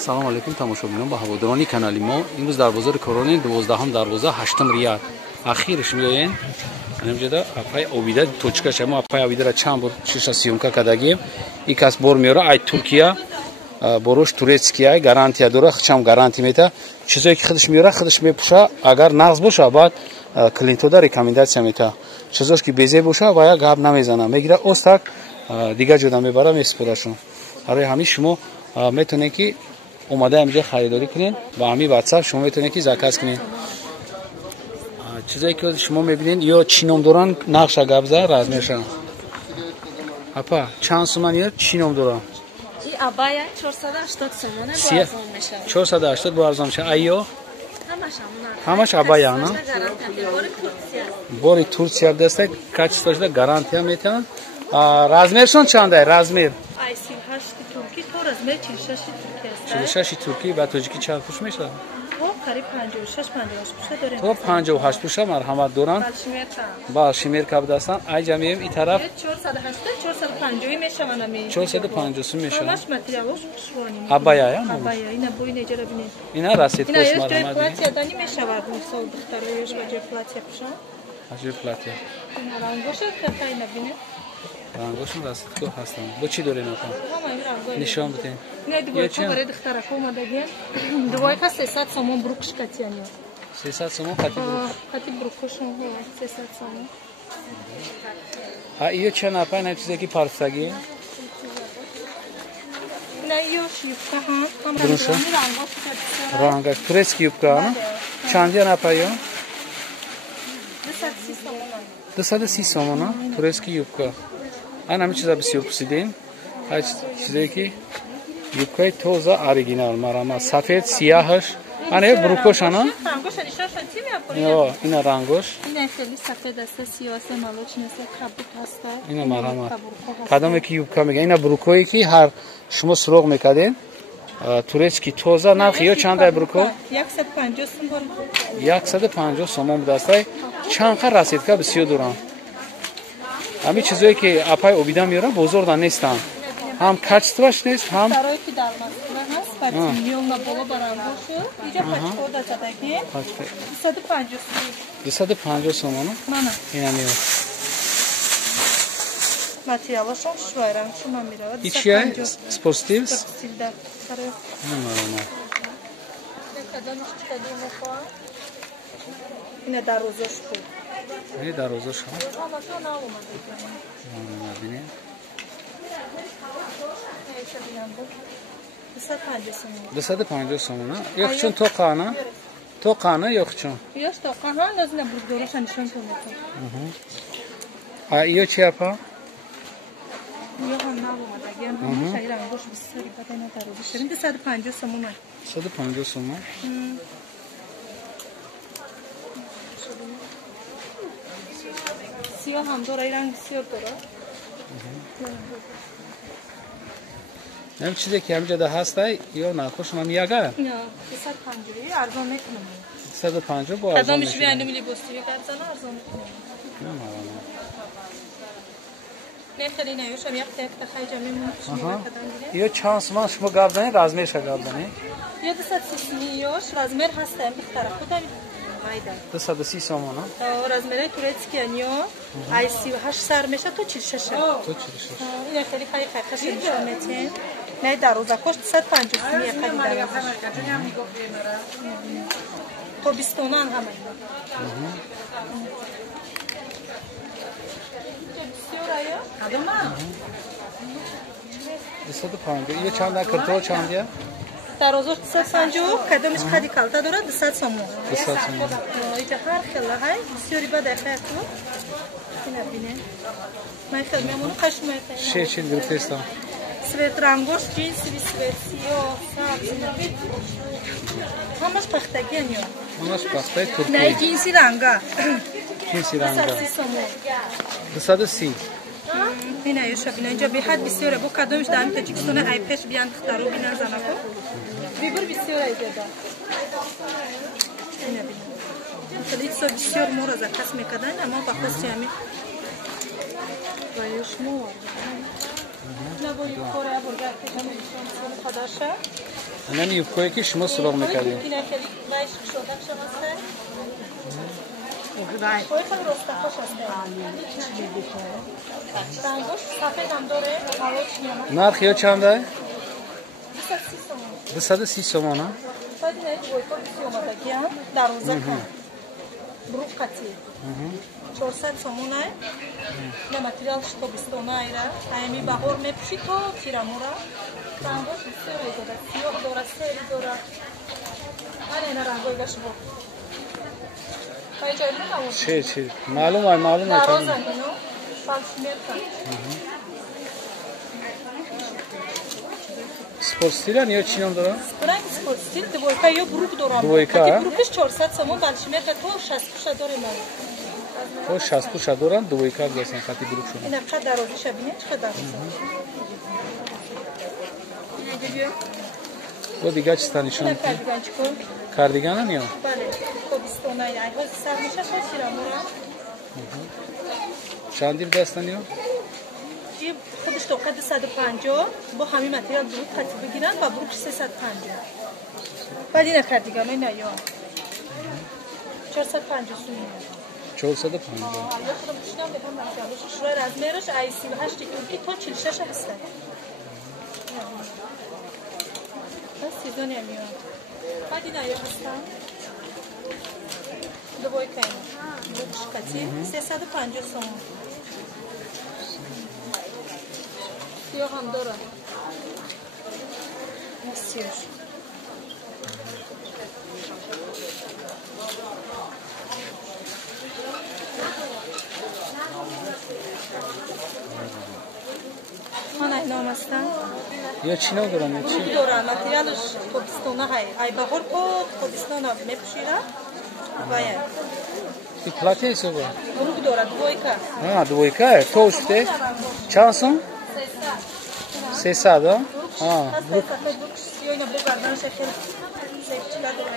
салом алейкум тамошобинон ба ҳаводорони канали мо. имрӯз дар бозори Корони 12 дарвоза 8 рият ахирш меоен. Анамҷада апай обида точка шама апай обидара чанд бор шиша сиёмка кадагим. Икас бор меора ай Туркия борош турецкия гарантия дора хчам гаранти мета. Чизое ки худш меора худш мепуша агар нағз боша баъд клиентода рекомендация мета. Чизош ки безе боша ва я гап намезана мегира остак дига ҷода мебара меспурашон. Ҳарои ҳамин шумо метонед ки омада ҳамиҷа харидорӣ кунед ба ҳамин WhatsApp шумо метонед ки заказ кунед. чизое ки шумо мебинед ё чӣ ном доранд нақша габза размерша апа чанд суман ё чӣ ном доранд абая 480 сомона бо арзон мешавад 480 бо арзон мешавад айё ҳамаш абая на бори Турсия даста качествоашда гарантия метавад размершон чандай размер ай 38 турки то размер 46 турки аст 46 турки ба тоҷики чанд пуш мешавад то қариб 56 58 пуша дорем то 58 пуша марҳамат доранд ба шимерка будастан ай ҷамием ин тараф 480 450 мешавад ами 450 мешавад ҳамаш материалош пушвонӣ абая я абая ина бо ина ҷара бинед ина расидкош марҳамат платья дани мешавад мисол духтароёш ба ҷои платья пушон аҷиб платья ина рангоша кафа ина бинед рангошон расидко ҳастанд бо чӣ дорем апа нишон битен ина дугойка барои духтарака омадагиям дугойка 300 сомон брукшкатияни 300 сомон хати брукошон 300 сомон io чанд апа ина чизе ки парфтаги ина ё юбка ҳам друша ранга турецки юбка чанд я апа ё 230 сомон турецки юбка ан ҳамин чиза бисёр пусидем ҳач чизе ки юбкаи тоза оригинал марама сафед сияҳаш ана ё брукош ана ина рангош ина хели сафед аст сиёсе молочный аст кабук аст ина марама кадоме ки юбка мегӯянд ина брукое ки ҳар шумо суроғ мекардед турецки тоза нархи ё чандай бруко 150 сомон 150 сомон будастай чанқа расидка бисёр доранд ҳамин чизое ки апай обида меёранд бозорда нестанд ҳам качествоаш нест ҳам дарои ки дар Москва ҳаст патимиёл на боло барангошу иҷа пачкода задаги 250 сомон мана ина меёр материалашон швайранг шума меравад ичия спортстилс стилда дарои ина дарозош буд ин дарозош бинед 250 сомон ёхчун то қана ёхчун ёш то қана лозина бурдороша нишон то метон ё чи апа ё ҳам навомадаги ҳамаша рангош бисёри бадана дарозош 250 сомон 150 сомон сиёҳ ҳам дора ин ранг бисёр дора ҳам чизе ки ҳамҷада ҳастай ё нархошон ҳам яга 250 арзон мекунам 250 бо арзон кадомиш бияним либоси гарзана арзон мекунам не хели не ёшам як та хайҷа мемон ё чанд сомон шумо гап занед размерша гап занед ё 230 ёш размер ҳастам бихтара худам майда 230 сомон размери турецкия ё ай 38 сар меша то 46 то 46 ин хели хай хашин нишон метен не дароза кош 250 сомон хай дароза то бистонан ҳама ё чанда кирто чандия дарозош 250 кадомиш қади калта дорад 200 сомон 200 сомон иҷа ҳар хела ҳай бисёри бадай хайку ина бине май хел мемону қашмай ше чин гуртестам свет рангош джинсови свет сиёҳ сабз ҳамаш пахтагиан ё ҳамаш пахтаи турки не джинси ранга 230 сомон 230 ина ёша бина инҷа беҳад бисёре бо кадомиш дар ин таҷикистона ай пеш биан духтаро бина занако вибр бисёр айзеда ина бина количество бисёр моро заказ мекардан ама ба хоси ами ва ёшмо Annem yufkayı ki şuma surak mekali. Narx ya çanda? 230 soman ha? Bruq qati. 400 so'm ay. Na material что бистонайра. Ами багор мепши то тирамура. Рангош бисёр дора. Сиёҳ дора, сери дора. Ане на рангой гашбо. Пайҷой на. Чи. Маълум ай. Розанино. Фалшмерка. Sport stilan ya çinom dora? Sport stil dvoyka yo bruq dora. Dvoyka. Bruqish 400 so'm balshmerka to 60 pusha dore man. O 60 pusha doran dvoyka gasan khati bruq shona. Ina qadar rozisha bine qadar. O diga chistani shon. Kardiganan yo? Bale. Kobistonay ay hoz sarmisha shiramura. Chandir dastan yo? خودش تو قد 150 با همین متریال برو قطع بگیرن و برو 350 بعد این کردیگان اینا یا 450 سومی 450 یا خودم بشینم بگم متریالش شروع رزمیرش ای 38 ترکی تا 46 هستن بس سیزونی هم یا بعد اینا یا هستن دوبای کهیم بروش قطعی 350 سومی Siyah ham dora. Siyah. Mana inamastan. Ya çino doran ya Grup dora. Materialış Kobistona hay. Ay bahor ko Kobistona mepşira. Vaya. Ti plate se bu? Grup dora. Dvoyka. Ha dvoyka je. To ušte. Čansom? Sesada? Ha.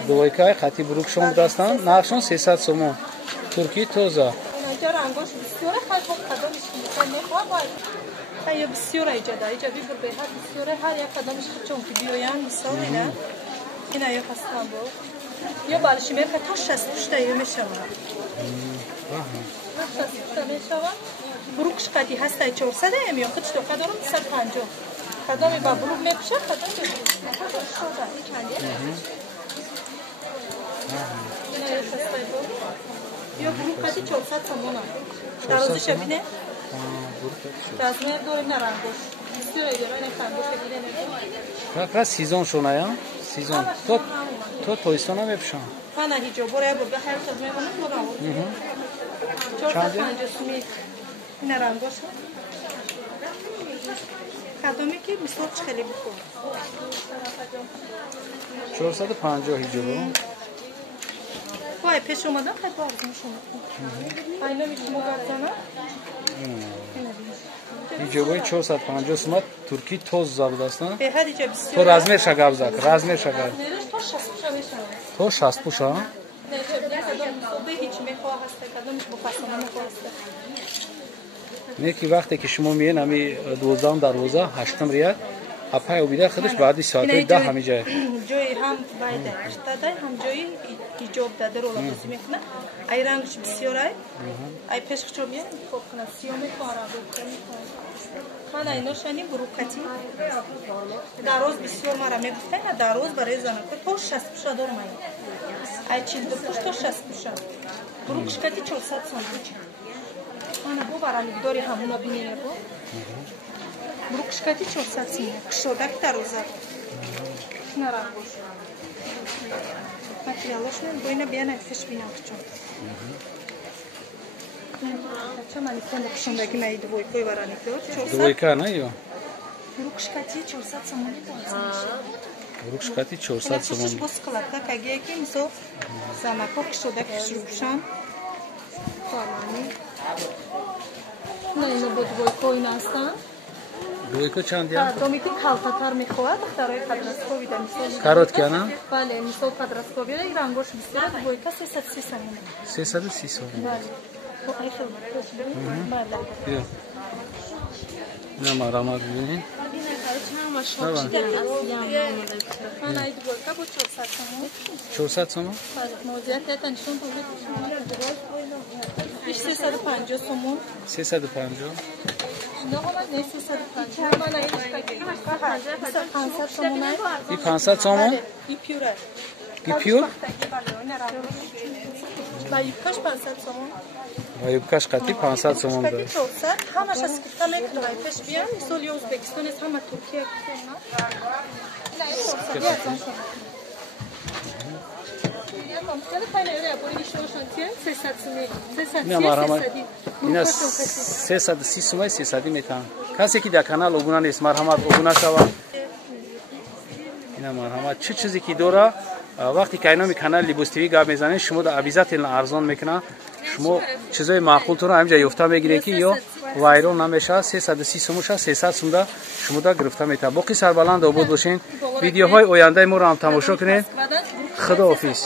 Dvoyka je khati bruq shon dastan. Naqshon 300 so'm. Turki toza. Hayır bisiyor aycada. Aycada bir beha bisiyor. Her yer kadar çıkıyor ki biyoyan misal ile. Yine yok aslan bu. Yo balışımer ka taş şastuşta yemişava. Bruq qati hasta 400 am yo qich to qadarum 150. Qadami ba bruq mepsha qadami. Shoda ikandi. Yo bruq qati 400 somona. Darozi shabine. Razmer dore narangosh. Bisiyor ediyor ne kangosh edine. Ka sezon shona ya? Sezon. To toystona mepshan. Pana hijo boraya burada her tazme bana boran. 450 sumi narangosh. Kadami ki misal khali biko. 450 hijo bu. Vay peş olmadan hep vardım şunu. Aynı bir şey mogadzana. Hijo bu 450 so'm Turki toz zabdastan. Be hadi je bisiyor. To razmer shagavzak. Razmer shagav. To 60 meşa. To 60 pusha. Ne kadar hiç mekwa hasta kadam bu fasona mekwa hasta. Neki vaqte ki shuma miyen ami 12 darvoza 8 riyal. Apay ubida khodish baadi saate 10 hami jay. Joy ham bayda. Shtada ham joy hijob dada rola bozimekna. Ay rangsh bisiyor ay. Ay pesh khchomiye khopna siyome kara bokani. Mana inoshani buruqati. Daroz bisiyor mara meftena daroz bare zana ko to 60 pusha dormay. Ay childo push to 60 pusha. Buruqshkati 400 so'm. Mana bu baralik dori hamuna binene bu. Bruqshkati 400 so'm. Qishodak daroza. Narangosh. Materialoshni bo'yna biyana fish bina qilchon. Çaman ikon qishondagi maydi bo'y qo'y baraniklar. Dvoyka na yo. Bruqshkati 400 so'm. Bruqshkati 400 so'm. Posklatda kageki miso zanako qishodak qishruqshan. Qamani. Nayna bodvoy qo'ynasdan. Dvoyka chand ya? Domiti kaltakar mikhoad, второй подростковый да misol. Korotkana? Bale, misol подростковый и rangosh bisera dvoyka 330 so'm. 330 so'm. Bale. Ay xil. Bale. Yo. Ne maramad binin? من اید بولتا بود 400 تومان 400 تومان موزیت تنشون تو بیش 350 تومان 350 نه من نه 350 من اید 500 تومان این 500 تومان این پیوره این پیور و یوبکاش 500 تومان و یوبکاش قطعی 500 تومان داره همش از کتا میکنه و پیش بیان سولی ازبکستان است همه ترکیه اینا 330 سومای 300 میتن کسی که در کانال ابونه نیست مرحمت ابونه شوه اینا مرحمت چه چیزی که داره وقتی که اینا می کانال لیبوس تیوی گپ میزنین شما در ابیزت ارزان میکنه شما چیزای معقول تو رو همینجا یافته میگیره که یا وایرون نمیشه 330 سومش 300 سوم دا شما دا گرفته میته باقی سربلند آباد باشین ویدیوهای آینده ما رو هم تماشا کنین خداحافظ